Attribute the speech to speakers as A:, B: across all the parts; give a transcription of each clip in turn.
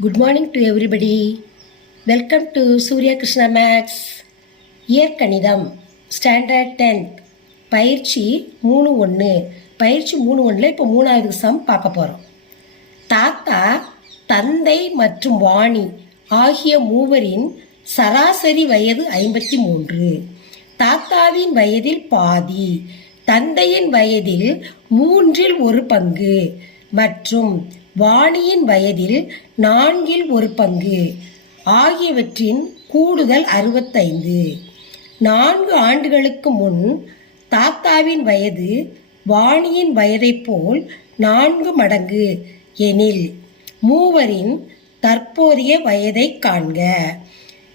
A: Good morning to everybody welcome to Surya Krishna maths இயற்கணிதம் standard tenth பயிற்சி மூணு ஒன்று பயிற்சி மூணு ஒன்றில் இப்போ மூணாவது சம் பார்க்க போகிறோம் தாத்தா தந்தை மற்றும் வாணி ஆகிய மூவரின் சராசரி வயது ஐம்பத்தி மூன்று. தாத்தாவின் வயதில் பாதி தந்தையின் வயதில் மூன்றில் ஒரு பங்கு. மற்றும் வாணியின் வயதில் நான்கில் ஒரு பங்கு ஆகியவற்றின் கூடுதல் அறுபத்தைந்து. நான்கு ஆண்டுகளுக்கு முன் தாத்தாவின் வயது வாணியின் வயதைப் போல் நான்கு மடங்கு. எனில் மூவரின் தற்போதைய வயதை காண்க.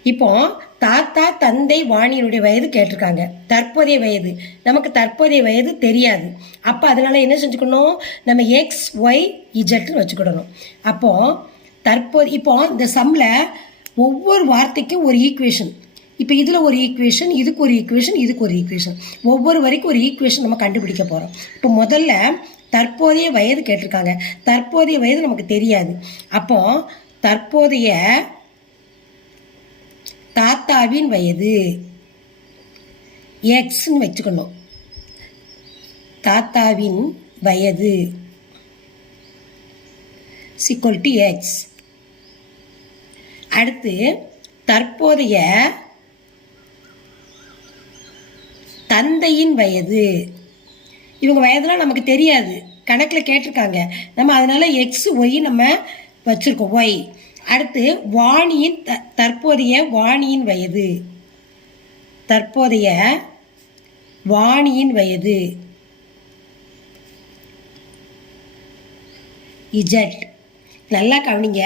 A: இப்போ தாத்தா தந்தை வாணியினுடைய வயது கேட்டிருக்காங்க. தற்போதைய வயது. நமக்கு தற்போதைய வயது தெரியாது. அப்போ அதனால என்ன செஞ்சுக்கணும்? நம்ம எக்ஸ் ஒய் இஜட்னு வச்சுக்கிடணும். அப்போ தற்போது இப்போ இந்த சம்மில் ஒவ்வொரு வார்த்தைக்கும் ஒரு ஈக்குவேஷன் இப்போ இதில் ஒரு ஈக்குவேஷன் இதுக்கு ஒரு ஈக்குவேஷன் இதுக்கு ஒரு ஈக்குவேஷன் ஒவ்வொரு வரைக்கும் ஒரு ஈக்குவேஷன் நம்ம கண்டுபிடிக்க போகிறோம் இப்போ முதல்ல தற்போதைய வயது கேட்டிருக்காங்க. தற்போதைய வயது நமக்கு தெரியாது. அப்போ தற்போதைய தாத்தாவின் வயது. எக்ஸ்ன்னு வச்சுக்கணும். தாத்தாவின் வயது. சிக்வல் டு எக்ஸ் அடுத்து தற்போதைய தந்தையின் வயது. இவங்க வயதெல்லாம் நமக்கு தெரியாது. கணக்கில் கேட்டிருக்காங்க. நம்ம அதனால் எக்ஸ் ஒய் நம்ம வச்சுருக்கோம். ஒய் அடுத்து வாணியின் த தற்போதைய வாணியின் வயது. தற்போதைய வாணியின் வயது. இஜட். நல்லா கவனிங்க.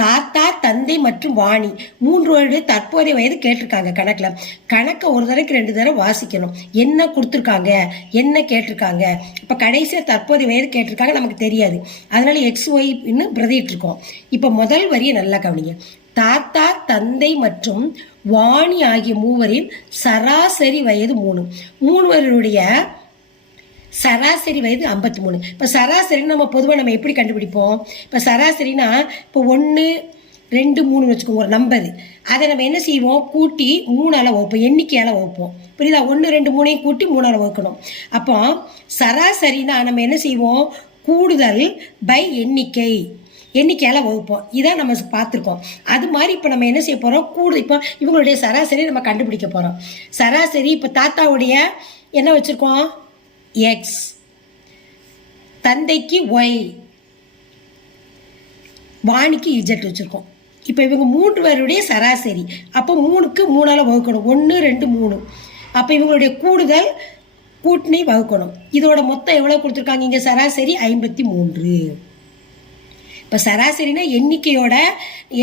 A: தாத்தா தந்தை மற்றும் வாணி மூன்று தற்போதைய வயது கேட்டிருக்காங்க கணக்கில். கணக்கை ஒரு தடவைக்கு ரெண்டு தடவை வாசிக்கணும். என்ன கொடுத்துருக்காங்க? என்ன கேட்டிருக்காங்க? இப்போ கடைசியாக தற்போதைய வயது கேட்டிருக்காங்க நமக்கு தெரியாது. அதனால எக்ஸ் ஒய் இன்னும் இப்போ முதல் வரியை நல்லா கவனிங்க. தாத்தா தந்தை மற்றும் வாணி ஆகிய மூவரின் சராசரி வயது மூணு. மூணுவருடைய சராசரி வயது ஐம்பத்தி மூணு. இப்போ சராசரின்னு நம்ம பொதுவாக நம்ம எப்படி கண்டுபிடிப்போம்? இப்போ சராசரினா இப்போ ஒன்று ரெண்டு மூணு வச்சுக்கோங்க ஒரு நம்பர் அதை நம்ம என்ன செய்வோம்? கூட்டி மூணால் வகுப்போம். எண்ணிக்கையால் வகுப்போம். புரியுதா? ஒன்று ரெண்டு மூணையும் கூட்டி மூணால் வகுக்கணும். அப்போ சராசரினா நம்ம என்ன செய்வோம்? கூடுதல் பை எண்ணிக்கை. எண்ணிக்கையால் வகுப்போம். இதான் நம்ம பார்த்துருக்கோம். அது மாதிரி இப்போ நம்ம என்ன செய்ய போகிறோம் கூடு இப்போ இவங்களுடைய சராசரி நம்ம கண்டுபிடிக்க போகிறோம் சராசரி இப்போ தாத்தாவுடைய என்ன வச்சுருக்கோம்? எக்ஸ் தந்தைக்கு ஒய் வாணிக்கு இஜெட் வச்சுருக்கோம். இப்போ இவங்க மூன்று பேருடைய சராசரி. அப்போ மூணுக்கு மூணால் வகுக்கணும். ஒன்று ரெண்டு மூணு. அப்போ இவங்களுடைய கூடுதல் கூட்டணி வகுக்கணும். இதோட மொத்தம் எவ்வளோ கொடுத்துருக்காங்க? இங்கே சராசரி ஐம்பத்தி மூன்று. இப்போ சராசரினா எண்ணிக்கையோட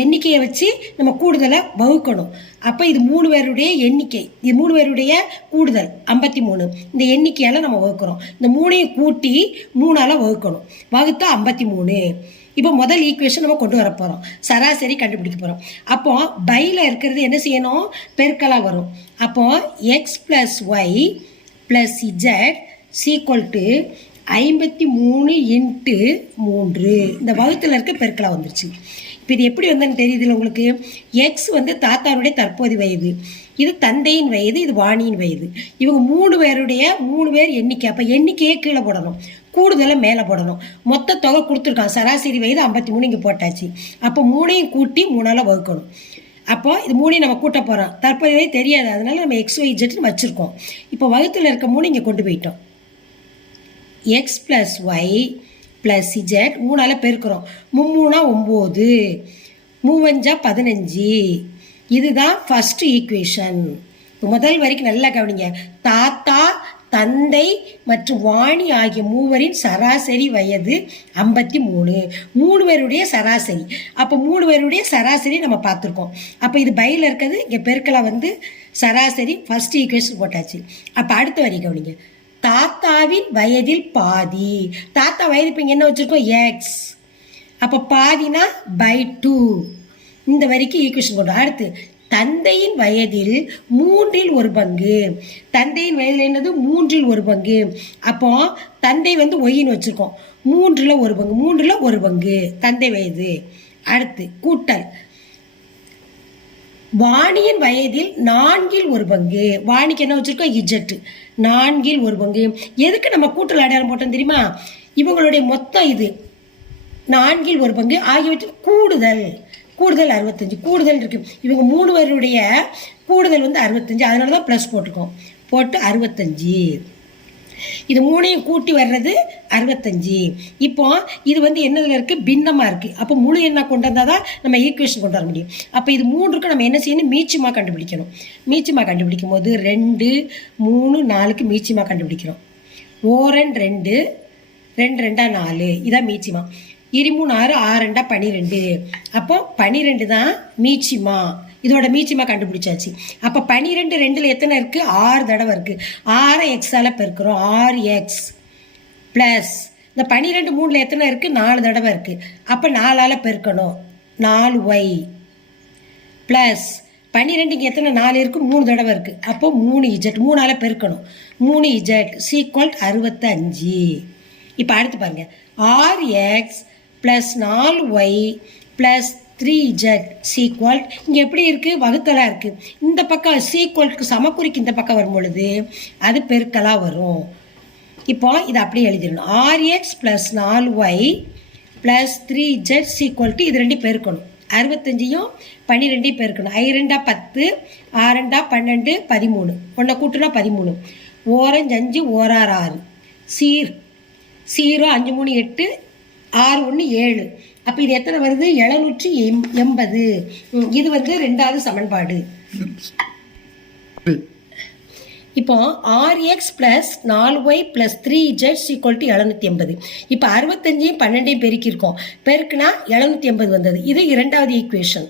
A: எண்ணிக்கையை வச்சு நம்ம கூடுதலை வகுக்கணும். அப்போ இது மூணு பேருடைய எண்ணிக்கை. இது மூணு பேருடைய கூடுதல் ஐம்பத்தி மூணு இந்த எண்ணிக்கையால் நம்ம வகுக்கிறோம். இந்த மூணையும் கூட்டி மூணால் வகுக்கணும். வகுத்தா ஐம்பத்தி மூணு இப்போ முதல் ஈக்குவேஷன் நம்ம கொண்டு வர போகிறோம் சராசரி கண்டுபிடிக்க போகிறோம் அப்போ பையில் இருக்கிறது என்ன செய்யணும்? பெருக்கலாக வரும். அப்போ x plus y plus z equal to ஐம்பத்தி மூணு இன்ட்டு மூன்று. இந்த வகுத்தில் இருக்க பெருக்கலாக வந்துருச்சு. இப்போ இது எப்படி வந்ததுன்னு தெரியுதுல உங்களுக்கு? எக்ஸ் வந்து தாத்தாவுடைய தற்போதைய வயது. இது தந்தையின் வயது இது வாணியின் வயது. இவங்க மூணு பேருடைய மூணு பேர் எண்ணிக்கை. அப்போ எண்ணிக்கையே கீழே போடணும். கூடுதலாக மேலே போடணும். மொத்த தொகை கொடுத்துருக்கான் சராசரி வயது ஐம்பத்தி மூணு இங்கே போட்டாச்சு. அப்போ மூணையும் கூட்டி மூணால் வகுக்கணும். அப்போ இது மூணையும் நம்ம கூட்ட போகிறோம் தற்போதைய தெரியாது. அதனால நம்ம எக்ஸ் ஒய் ஜெட்னு வச்சுருக்கோம். இப்போ வகுத்தில் இருக்க மூணு இங்கே கொண்டு போயிட்டோம். X plus y plus z மூணால் பெருக்கிறோம். மும்மூணா ஒம்பது மூவஞ்சா பதினஞ்சு. இதுதான் ஃபஸ்ட்டு ஈக்குவேஷன் இப்போ முதல் வரைக்கும் நல்லா கவனிங்க. தாத்தா தந்தை மற்றும் வாணி ஆகிய மூவரின் சராசரி வயது ஐம்பத்தி மூணு. மூணு பேருடைய சராசரி. அப்போ மூணு பேருடைய சராசரி நம்ம பார்த்துருக்கோம். அப்போ இது பையில் இருக்கிறது இங்கே பெருக்கலாக வந்து சராசரி ஃபஸ்ட் ஈக்குவேஷன் போட்டாச்சு. அப்போ அடுத்த வரி கவனிங்க. தாத்தாவின் வயதில் பாதி. தாத்தா வயது இப்போ என்ன வச்சுருக்கோம்? எக்ஸ் அப்போ பாதினா பை டூ இந்த வரைக்கும் ஈக்குவேஷன் கொண்டு அடுத்து தந்தையின் வயதில் மூன்றில் ஒரு பங்கு. தந்தையின் வயதில் என்னது? மூன்றில் ஒரு பங்கு. அப்போ தந்தை வந்து ஒயின்னு வச்சுருக்கோம். மூன்றில் ஒரு பங்கு. மூன்றில் ஒரு பங்கு. தந்தை வயது. அடுத்து கூட்டல். வாணியின் வயதில் நான்கில் ஒரு பங்கு. வாணிக்கு என்ன வச்சிருக்கோம்? இஜெட்டு நான்கில் ஒரு பங்கு. எதுக்கு நம்ம கூட்டல் அடையாளம் போட்டோம் தெரியுமா? இவங்களுடைய மொத்தம் இது. நான்கில் ஒரு பங்கு ஆகியவற்றின் கூடுதல். கூடுதல் அறுபத்தஞ்சு. கூடுதல் இருக்கு. இவங்க மூணு பேருடைய கூடுதல் வந்து அறுபத்தஞ்சு. அதனால தான் ப்ளஸ் போட்டிருக்கோம். போட்டு அறுபத்தஞ்சு. இது மூணையும் கூட்டி வர்றது அறுபத்தஞ்சு. இப்போ இது வந்து என்னதில் இருக்குது பின்னமாக இருக்குது அப்போ முழு என்ன கொண்டு வந்தால் தான் நம்ம ஈக்குவேஷன் கொண்டு வர முடியும். அப்போ இது மூன்றுக்கு நம்ம என்ன செய்யணும்? மீச்சமாக கண்டுபிடிக்கணும். மீச்சமாக கண்டுபிடிக்கும் போது ரெண்டு மூணு நாலுக்கு மீச்சமாக கண்டுபிடிக்கிறோம். ஓரன் ரெண்டு ரெண்டு ரெண்டா நாலு. இதான் மீச்சிமா இருமூணு ஆறு ஆறு ரெண்டா பனிரெண்டு. அப்போ பனிரெண்டு தான் மீச்சிமா இதோட மீச்சிமா கண்டுபிடிச்சாச்சு. அப்போ பனிரெண்டு ரெண்டில் எத்தனை இருக்குது ஆறு தடவை இருக்குது ஆறை எக்ஸால் பெருக்கிறோம். ஆறு எக்ஸ் ப்ளஸ் இந்த பனிரெண்டு மூணில் எத்தனை இருக்குது நாலு தடவை இருக்குது அப்போ நாலால் பெருக்கணும். நாலு ஒய் ப்ளஸ் பன்னிரெண்டுக்கு எத்தனை? நாலு இருக்குது மூணு தடவை இருக்குது அப்போ மூணு இஜெட் மூணால் பெருக்கணும். மூணு இஜெட் சீக்வல் அறுபத்தஞ்சு. இப்போ அடுத்து பாருங்கள் ஆறு எக்ஸ் ப்ளஸ் நாலு y plus three z equal இங்கே எப்படி இருக்குது வகுத்தலாக இருக்குது இந்த பக்கம் சீக்வல்க்கு சமக்குறிக்கு இந்த பக்கம் வரும் பொழுது அது பெருக்கலாக வரும். இப்போ இதை அப்படியே எழுதிடணும். ஆர் எக்ஸ் ப்ளஸ் நாலு y plus three z equal to இது ரெண்டு பெருக்கணும். அறுபத்தஞ்சையும் பன்னிரெண்டையும் பெருக்கணும். ஐ ரெண்டா பத்து ஆரெண்டா பன்னெண்டு பதிமூணு. ஒன்றை கூட்டுனா பதிமூணு. ஓரஞ்சு அஞ்சு ஓராறு ஆறு. சீர். சீரோ அஞ்சு மூணு எட்டு ஆறு ஒன்று ஏழு. அப்போ இது எத்தனை வருது? எழுநூற்றி எம் எண்பது. இது வந்து ரெண்டாவது சமன்பாடு. இப்போ ஆர் எக்ஸ் ப்ளஸ் நாலு y plus three z equal to எழுநூத்தி எண்பது. இப்போ அறுபத்தஞ்சையும் பன்னெண்டையும் பெருக்கியிருக்கோம். பெருக்குனா எழுநூத்தி எண்பது வந்தது. இது இரண்டாவது ஈக்குவேஷன்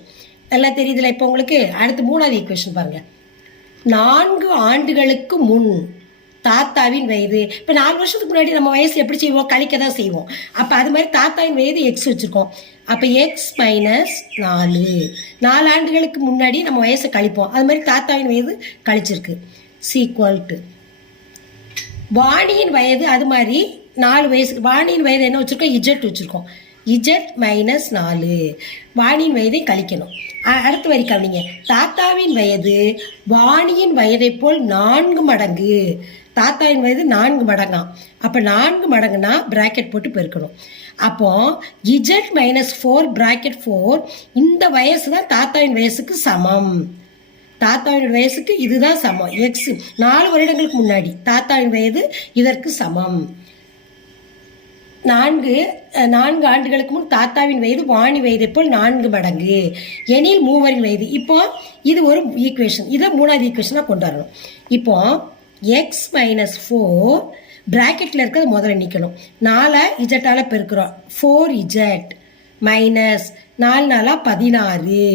A: நல்லா தெரியுதுல இப்போ உங்களுக்கு? அடுத்து மூணாவது ஈக்குவேஷன் பாருங்க. நான்கு ஆண்டுகளுக்கு முன் தாத்தாவின் வயது. இப்போ நாலு வருஷத்துக்கு முன்னாடி நம்ம வயசு எப்படி செய்வோம்? கழிக்க தான் செய்வோம். அப்போ அது மாதிரி தாத்தாவின் வயது எக்ஸ் வச்சுருக்கோம். அப்போ எக்ஸ் மைனஸ் நாலு. நாலு ஆண்டுகளுக்கு முன்னாடி நம்ம வயசை கழிப்போம். அது மாதிரி தாத்தாவின் வயது கழிச்சிருக்கு. சீக்வல் டு வாணியின் வயது அது மாதிரி நாலு வயசு வாணியின் வயது என்ன வச்சுருக்கோம்? இஜெட் வச்சுருக்கோம். இஜெட் மைனஸ் நாலு. வாணியின் வயதை கழிக்கணும். அடுத்து அடுத்த வரி கவனிங்க. தாத்தாவின் வயது வாணியின் வயதை போல் நான்கு மடங்கு. தாத்தாவின் வயது நான்கு மடங்காம் அப்போ நான்கு மடங்குனா பிராக்கெட் போட்டு பெருக்கணும். அப்போ z minus four bracket four இந்த வயசு தான் தாத்தாவின் வயசுக்கு சமம். தாத்தாவின் வயசுக்கு இதுதான் சமம். எக்ஸ் நாலு வருடங்களுக்கு முன்னாடி தாத்தாவின் வயது இதற்கு சமம். நான்கு நான்கு ஆண்டுகளுக்கு முன் தாத்தாவின் வயது வாணி வயதை போல் நான்கு மடங்கு. எனில் மூவரின் வயது. இப்போ இது ஒரு ஈக்குவேஷன் இதை மூணாவது ஈக்குவேஷனாக கொண்டு வரணும். இப்போ எக்ஸ் மைனஸ் ஃபோர் ப்ராக்கெட்டில் இருக்கிறது முதல்ல நிற்கணும் நாலை இஜெட்டால் பெருக்கிறோம். ஃபோர் இஜெட் மைனஸ் நாலு நாளாக பதினாறு.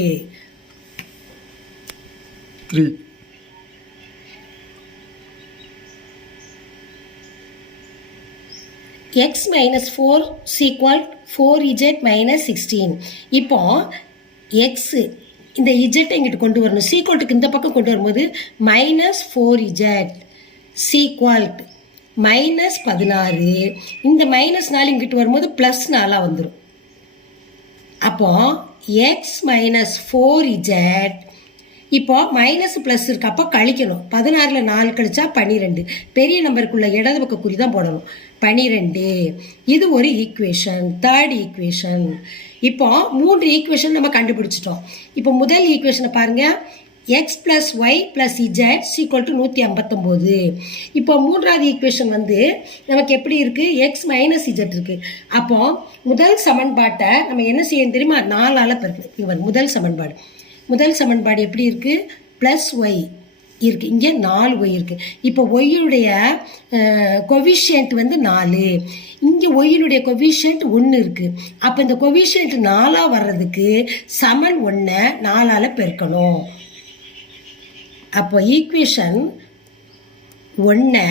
B: Three
A: x minus four equal four z minus sixteen இப்போ எக்ஸு இந்த இஜெட்டை இங்கிட்டு கொண்டு வரணும். சீக்வல்ட்டுக்கு இந்த பக்கம் கொண்டு வரும்போது minus four z equal to minus பதினாறு. இந்த மைனஸ் நாலு இங்கிட்டு வரும்போது ப்ளஸ் நாலாக வந்துடும் அப்போ எக்ஸ் மைனஸ் ஃபோர் இஜெட் இப்போ மைனஸ் ப்ளஸ் இருக்கு. அப்போ கழிக்கணும். பதினாறில் நாலு கழிச்சா பன்னிரெண்டு. பெரிய நம்பருக்குள்ள இடது பக்க குறி தான் போடணும். பன்னிரெண்டு. இது ஒரு ஈக்குவேஷன் தேர்ட் ஈக்குவேஷன் இப்போ மூன்று ஈக்குவேஷன் நம்ம கண்டுபிடிச்சிட்டோம். இப்போ முதல் ஈக்குவேஷனை பாருங்கள் x plus y plus z equal to நூற்றி ஐம்பத்தொம்போது. இப்போ மூன்றாவது ஈக்குவேஷன் வந்து நமக்கு எப்படி இருக்குது எக்ஸ் மைனஸ் இஜட் இருக்குது அப்போ முதல் சமன்பாட்டை நம்ம என்ன செய்யணும் தெரியுமா? நாலால் பெருக்கணும். முதல் சமன்பாடு. முதல் சமன்பாடு எப்படி இருக்குது ப்ளஸ் ஒய் இருக்குது இங்கே நாலு ஒய் இருக்குது இப்போ ஒய்யுடைய கொவிஷியன்ட் வந்து நாலு. இங்கே ஒய்யினுடைய கொவிஷியன்ட் ஒன்று இருக்குது அப்போ இந்த கொவிஷியன்ட் நாலாக வர்றதுக்கு சமன் ஒன்றை நாலால் பெருக்கணும். அப்போ ஈக்குவேஷன் ஒன்றை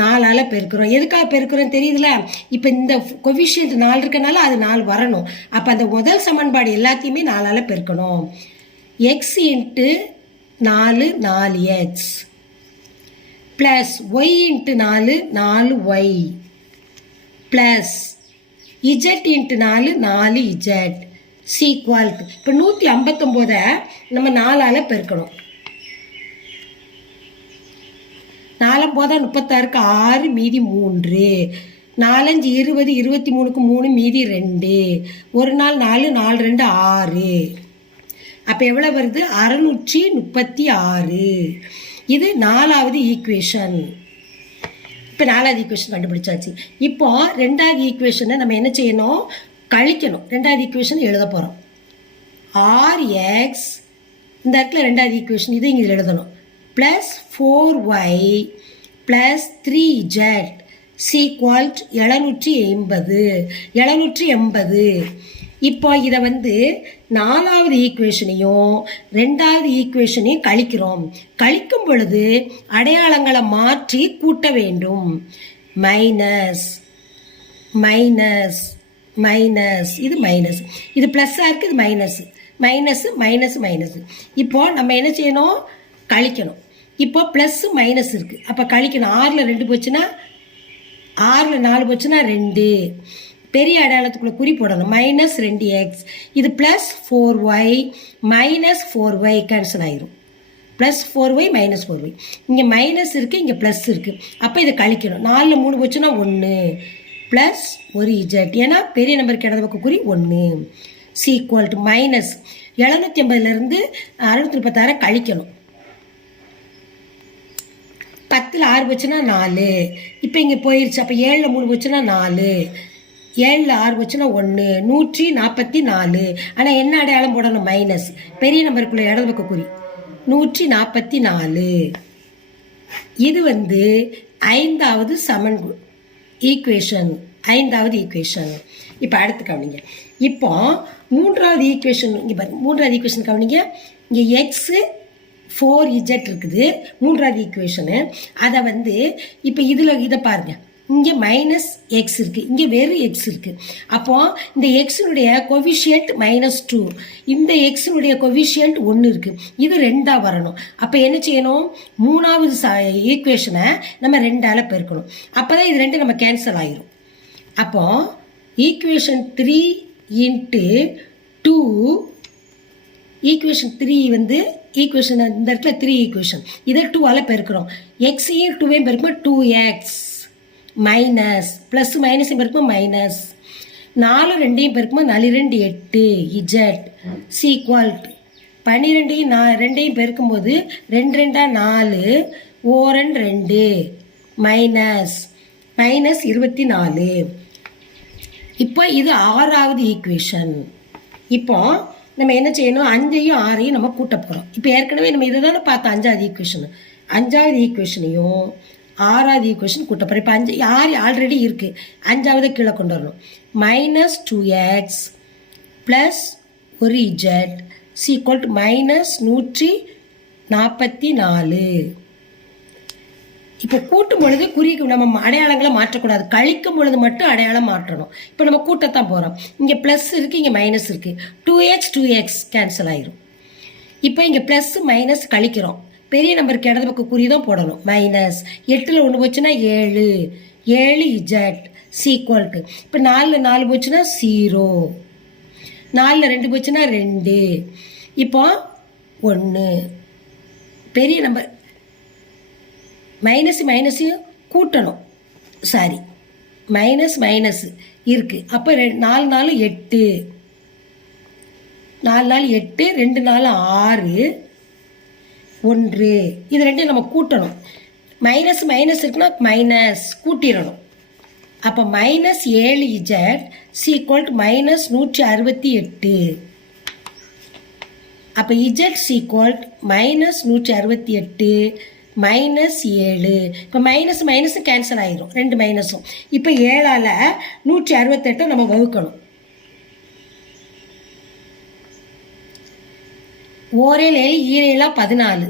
A: நாலால் பெருக்கிறோம். எதுக்காக பெருக்கிறோம் தெரியுதுல? இப்போ இந்த கொஃபிஷியன்ட் நாலு இருக்கனால அது நாலு வரணும். அப்போ அந்த முதல் சமன்பாடு எல்லாத்தையுமே நாலால் பெருக்கணும். எக்ஸ் இன்ட்டு நாலு நாலு எக்ஸ் ப்ளஸ் ஒய் இன்ட்டு நாலு நாலு ஒய் ப்ளஸ் இஜட் இன்ட்டு நாலு நாலு இஜெட் சீக்வால்ட் இப்போ நூற்றி ஐம்பத்தொம்போதை நம்ம நாலால் பெருக்கணும். நாலம்போதா முப்பத்தாறுக்கு ஆறு மீதி மூன்று. நாலஞ்சு இருபது இருபத்தி மூணுக்கு மூணு மீதி ரெண்டு. ஒரு நாள் நாலு நாலு ரெண்டு ஆறு. அப்போ எவ்வளோ வருது? அறநூற்றி முப்பத்தி ஆறு. இது நாலாவது ஈக்குவேஷன் இப்போ நாலாவது ஈக்குவேஷன் கண்டுபிடிச்சாச்சு. இப்போ ரெண்டாவது ஈக்குவேஷனை நம்ம என்ன செய்யணும்? கழிக்கணும். ரெண்டாவது ஈக்குவேஷன் எழுத போகிறோம் ஆர் எக்ஸ் இந்த இடத்துல ரெண்டாவது ஈக்குவேஷன் இது இங்கே எழுதணும். Plus four y plus three z equal to எழுநூற்றி எண்பது. எழுநூற்றி எண்பது. இப்போ இதை வந்து நாலாவது ஈக்குவேஷனையும் ரெண்டாவது ஈக்குவேஷனையும் கழிக்கிறோம். கழிக்கும் பொழுது அடையாளங்களை மாற்றி கூட்ட வேண்டும். மைனஸ் மைனஸ் மைனஸ் இது மைனஸ் இது ப்ளஸ்ஸாக இருக்குது இது மைனஸ் மைனஸ் மைனஸ் மைனஸ் இப்போ நம்ம என்ன செய்யணும்? கழிக்கணும். இப்போ ப்ளஸ் மைனஸ் இருக்குது அப்போ கழிக்கணும். ஆறில் ரெண்டு போச்சுன்னா ஆறில் நாலு போச்சுன்னா ரெண்டு. பெரிய அடையாளத்துக்குள்ளே குறி போடணும். மைனஸ் ரெண்டு எக்ஸ் இது plus four y minus four y cancel ஆயிரும். Plus four y minus four y இங்கே மைனஸ் இருக்குது இங்கே ப்ளஸ் இருக்குது அப்போ இதை கழிக்கணும். நாலில் மூணு போச்சுன்னா ஒன்று ப்ளஸ் ஒரு இஜட் ஏன்னா பெரிய நம்பருக்கு இடது பக்கம் குறி ஒன்று சீக்வல் டு மைனஸ் எழுநூற்றி ஐம்பதுலேருந்து அறுநூற்றி முப்பத்தாறு கழிக்கணும். பத்தில் ஆறு போச்சுன்னா நாலு. இப்போ இங்கே போயிடுச்சு அப்போ ஏழில் மூணு போச்சுன்னா நாலு. ஏழில் ஆறு போச்சுன்னா ஒன்று நூற்றி நாற்பத்தி நாலு. ஆனால் என்ன அடையாளம் போடணும்? மைனஸ் பெரிய நம்பருக்குள்ள இடது பக்க குறி. நூற்றி நாற்பத்தி நாலு. இது வந்து ஐந்தாவது சமன் ஈக்குவேஷன் ஐந்தாவது ஈக்குவேஷன் இப்போ அடுத்து கவனிங்க. இப்போ மூன்றாவது ஈக்குவேஷன் இங்கே பாருங்க. மூன்றாவது ஈக்குவேஷன் கவனிங்க. இங்கே எக்ஸு ஃபோர் இஜெட் இருக்குது மூன்றாவது ஈக்குவேஷனு அதை வந்து இப்போ இதில் இதை பாருங்க. இங்கே மைனஸ் எக்ஸ் இருக்குது இங்கே வெறும் எக்ஸ் இருக்குது அப்போது இந்த எக்ஸினுடைய கொவிஷியன்ட் மைனஸ் டூ இந்த எக்ஸினுடைய கொவிஷியன்ட் ஒன்று இருக்குது இது ரெண்டாக வரணும். அப்போ என்ன செய்யணும்? மூணாவது ச ஈக்குவேஷனை நம்ம ரெண்டால் பெருக்கணும். அப்போ தான் இது ரெண்டு நம்ம கேன்சல் ஆயிரும். அப்போது equation three into two equation three வந்து ஈக்குவேஷன் இந்த இடத்துல த்ரீ ஈக்குவேஷன் இதை டூவால் பெருக்கிறோம். எக்ஸையும் டூவையும் பெருக்கும்போது டூ எக்ஸ் மைனஸ் ப்ளஸ் மைனஸையும் பெருக்கும்போது மைனஸ் நாலு ரெண்டையும் பெருக்கும்போது நாலு ரெண்டு எட்டு இஜட் சீக்வால்ட் பன்னிரெண்டையும் நா ரெண்டையும் பெருக்கும்போது ரெண்டு ரெண்டாக நாலு ஓரன் ரெண்டு மைனஸ் மைனஸ் இருபத்தி நாலு. இப்போ இது ஆறாவது ஈக்குவேஷன் இப்போ நம்ம என்ன செய்யணும்? அஞ்சையும் ஆறையும் நம்ம கூட்ட போகிறோம் இப்போ ஏற்கனவே நம்ம இதை தானே பார்த்தோம் அஞ்சாவது ஈக்குவேஷன் அஞ்சாவது ஈக்குவேஷனையும் ஆறாவது ஈக்குவேஷன் கூட்ட போகிறோம் இப்போ அஞ்சு ஆறு ஆல்ரெடி இருக்குது அஞ்சாவது கீழே கொண்டு வரணும். மைனஸ் டூ எக்ஸ் ப்ளஸ் ஒரு இஜட் சீக்வல் டு மைனஸ் நூற்றி நாற்பத்தி நாலு. இப்போ கூட்டும் பொழுது குறிக்கு நம்ம அடையாளங்களை மாற்றக்கூடாது. கழிக்கும் பொழுது மட்டும் அடையாளம் மாற்றணும். இப்போ நம்ம கூட்டத்தான் போகிறோம் இங்கே ப்ளஸ் இருக்குது இங்கே மைனஸ் இருக்குது two x two x cancel ஆயிரும். இப்போ இங்கே ப்ளஸ் மைனஸ் கழிக்கிறோம். பெரிய நம்பருக்கு இடது பக்கம் குறி தான் போடணும். மைனஸ் எட்டில் ஒன்று போச்சுன்னா ஏழு. ஏழு இஜட் சீக்வல்ட்டு இப்போ நாலில் நாலு போச்சுன்னா ஜீரோ நாலில் ரெண்டு போச்சுன்னா ரெண்டு. இப்போ ஒன்று பெரிய நம்பர் மைனஸ் மைனஸையும் கூட்டணும். சாரி. மைனஸ் மைனஸ் இருக்குது அப்போ ரெ நாலு நாலு எட்டு. நாலு நாள் எட்டு ரெண்டு நாள் ஆறு ஒன்று. இது ரெண்டையும் நம்ம கூட்டணும். மைனஸ் மைனஸ் இருக்குன்னா மைனஸ் கூட்டிடணும். அப்போ மைனஸ் ஏழு இஜட் சீக்வல்ட் மைனஸ் நூற்றி அறுபத்தி எட்டு. அப்போ இஜட் சீக்வல் மைனஸ் நூற்றி அறுபத்தி எட்டு. மைனஸ் ஏழு. இப்போ மைனஸ் மைனஸும் கேன்சல் ஆயிரும். ரெண்டு மைனஸும் இப்போ ஏழால் நூற்றி அறுபத்தெட்டை நம்ம வகுக்கணும். ஓரேல் ஏழு ஈரேழாம் பதினாலு.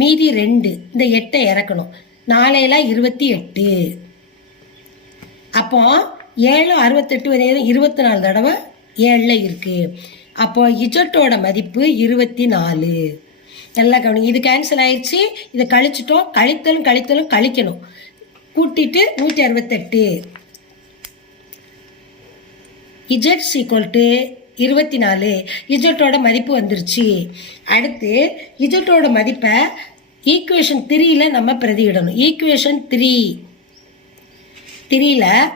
A: மீதி ரெண்டு. இந்த எட்டை இறக்கணும். நாலேலாம் இருபத்தி எட்டு. அப்போ ஏழு அறுபத்தெட்டு வரையும் இருபத்தி நாலு தடவை ஏழில் இருக்குது அப்போ இஜட்டோட மதிப்பு இருபத்தி நாலு. எல்லாம் கவனிங்க. இது கேன்சல் ஆயிடுச்சு. இதை கழிச்சிட்டோம். கழித்தலும் கழித்தலும் கழிக்கணும். கூட்டிட்டு நூற்றி அறுபத்தெட்டு. இஜட் சீக்வல் டு இருபத்தி நாலு இஜட்டோட மதிப்பு வந்துருச்சு. அடுத்து இஜட்டோட மதிப்பை ஈக்குவேஷன் த்ரீயில் நம்ம பிரதியிடணும். ஈக்குவேஷன் த்ரீ த்ரீயில்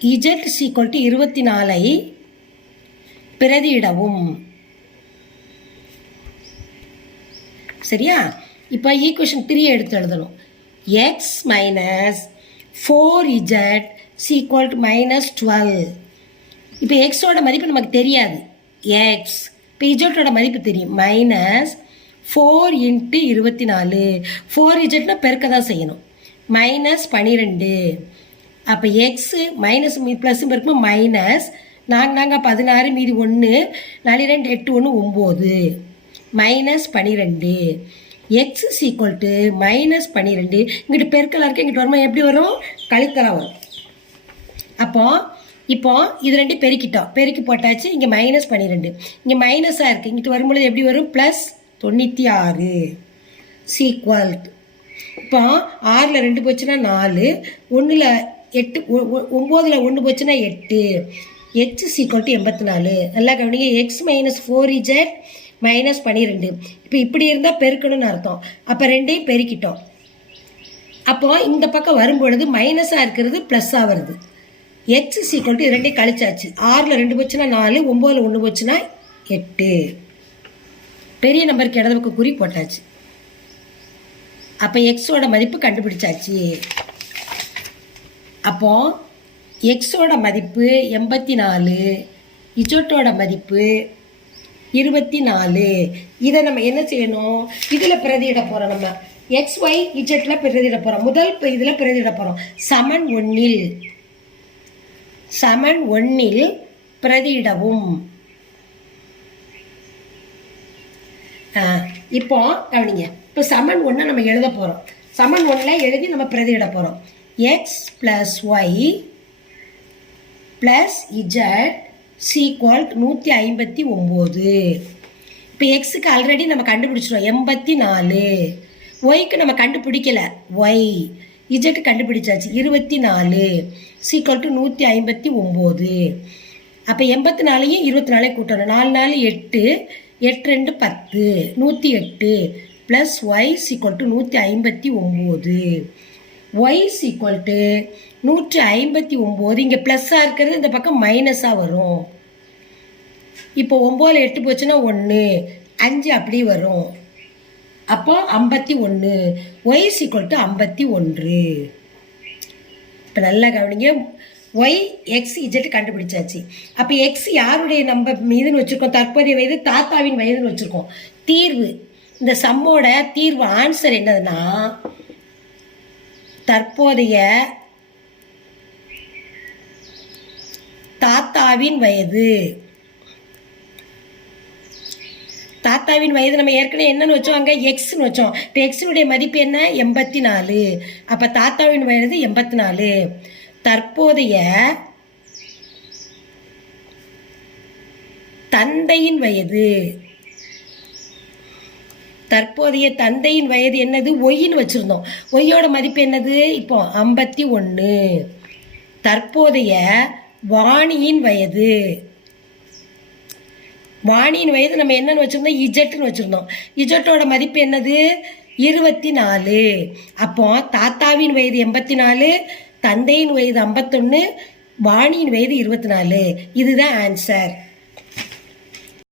A: இஜட் சீக்வல் டு இருபத்தி நாலை பிரதியிடவும். சரியா? இப்போ ஈக்குவேஷன் த்ரீ எடுத்து எழுதணும். X minus four z equal to minus twelve இப்போ எக்ஸோட மதிப்பு நமக்கு தெரியாது. எக்ஸ் இப்போ இஜட்டோட மதிப்பு தெரியும். மைனஸ் ஃபோர் இன்ட்டு இருபத்தி நாலு ஃபோர் இஜட்னா பெருக்க தான் செய்யணும். மைனஸ் பன்னிரெண்டு அப்போ எக்ஸு மைனஸ் ப்ளஸ்ஸும் பெருக்கும்போது மைனஸ் நாங்கள் நாங்கள் பதினாறு மீதி ஒன்று நாலு ரெண்டு எட்டு ஒன்று ஒம்பது. மைனஸ் பனிரெண்டு. X is equal to minus பன்னிரெண்டு இங்கிட்டு பெருக்கலாக இருக்கு இங்கிட்டு வருமா எப்படி வரும்? கழித்தலாம் வரும். அப்போ இப்போ இது ரெண்டு பெருக்கிட்டோம். பெருக்கி போட்டாச்சு இங்கே மைனஸ் பன்னிரெண்டு இங்கே மைனஸாக இருக்குது இங்கிட்டு வரும்பொழுது எப்படி வரும்? ப்ளஸ் தொண்ணூற்றி ஆறு சீக்வல் இப்போ ஆறில் ரெண்டு போச்சுன்னா நாலு. ஒன்றில் எட்டு ஒம்போதில் ஒன்று போச்சுன்னா எட்டு. எக்ஸ் சீக்வல் டு எண்பத்தி நாலு. நல்லா கவனிங்க. X minus four z minus பன்னிரெண்டு. இப்போ இப்படி இருந்தால் பெருக்கணும்னு அர்த்தம். அப்போ ரெண்டையும் பெருக்கிட்டோம். அப்போ இந்த பக்கம் வரும்பொழுது மைனஸாக இருக்கிறது ப்ளஸ்ஸாக வருது. எக்ஸ் சீக்வல் டு ரெண்டையும் கழிச்சாச்சு. ஆறில் ரெண்டு போச்சுன்னா நாலு ஒம்போதில் ஒன்று போச்சுன்னா எட்டு. பெரிய நம்பருக்கு இடது பக்கம் குறி போட்டாச்சு. அப்போ எக்ஸோட மதிப்பு கண்டுபிடிச்சாச்சு. அப்போ எக்ஸோட மதிப்பு எண்பத்தி நாலு இஜோட்டோட மதிப்பு இருபத்தி நாலு. இதை நம்ம என்ன செய்யணும்? இதில் பிரதியிட போகிறோம் நம்ம. எக்ஸ் ஒய் இஜெட்டில் பிரதியிட போகிறோம் முதல் இதில் பிரதியிட போகிறோம் சமன் ஒன்னில். சமன் ஒன்னில் பிரதியிடவும். ஆ, இப்போ கவனிங்க. இப்போ சமன் ஒன்றை நம்ம எழுத போகிறோம் சமன் ஒன்றில் எழுதி நம்ம பிரதியிட போகிறோம் x plus y plus z equal நூற்றி ஐம்பத்தி ஒம்பது. இப்போ எக்ஸுக்கு ஆல்ரெடி நம்ம கண்டுபிடிச்சிடும் எண்பத்தி நாலு. ஒய்க்கு நம்ம கண்டுபிடிக்கல. ஒய் இஜெட்டு கண்டுபிடிச்சாச்சு. இருபத்தி நாலு. சீக்வல் டு நூற்றி ஐம்பத்தி ஒம்பது. அப்போ எண்பத்தி நாலையும் இருபத்தி நாலையும் கூட்டணும். நாலு நாலு எட்டு. எட்டு ரெண்டு பத்து. நூற்றி எட்டு ப்ளஸ் ஒய் சீக்வல் டு நூற்றி ஐம்பத்தி ஒம்பது. ஒய் சீக்வல் டு நூற்றி ஐம்பத்தி ஒம்பது. இங்கே ப்ளஸ்ஸாக இருக்கிறது இந்த பக்கம் மைனஸாக வரும். இப்போ ஒம்போதில் எட்டு போச்சுன்னா ஒன்று அஞ்சு அப்படி வரும். அப்போ ஐம்பத்தி ஒன்று. ஒய் சீக்வல் டு ஐம்பத்தி ஒன்று. இப்போ நல்லா கவனிங்க. ஒய் எக்ஸ் இஜெட் கண்டுபிடிச்சாச்சு. அப்போ எக்ஸ் யாருடைய நம்ம மீதுன்னு வச்சுருக்கோம்? தற்போதைய வயது தாத்தாவின் வயதுன்னு வச்சுருக்கோம். தீர்வு. இந்த சம்மோட தீர்வு ஆன்சர் என்னதுன்னா தற்போதைய தாத்தாவின் வயது. தாத்தாவின் வயது நம்ம ஏற்கனவே என்னன்னு வச்சோம்? அங்கே எக்ஸ்னு வச்சோம். இப்போ எக்ஸினுடைய மதிப்பு என்ன? எண்பத்தி நாலு அப்போ தாத்தாவின் வயது எண்பத்தி நாலு தற்போதைய தந்தையின் வயது. தற்போதைய தந்தையின் வயது என்னது? ஒய்ன்னு வச்சுருந்தோம். ஒய்யோட மதிப்பு என்னது? இப்போ ஐம்பத்தி ஒன்று தற்போதைய வாணியின் வயது. வாணியின் வயது நம்ம என்னன்னு வச்சுருந்தோம்? இஜெட்டுன்னு வச்சுருந்தோம். இஜெட்டோட மதிப்பு என்னது? இருபத்தி நாலு அப்போ தாத்தாவின் வயது எண்பத்தி நாலு தந்தையின் வயது ஐம்பத்தொன்று வாணியின் வயது இருபத்தி நாலு இதுதான் ஆன்சர்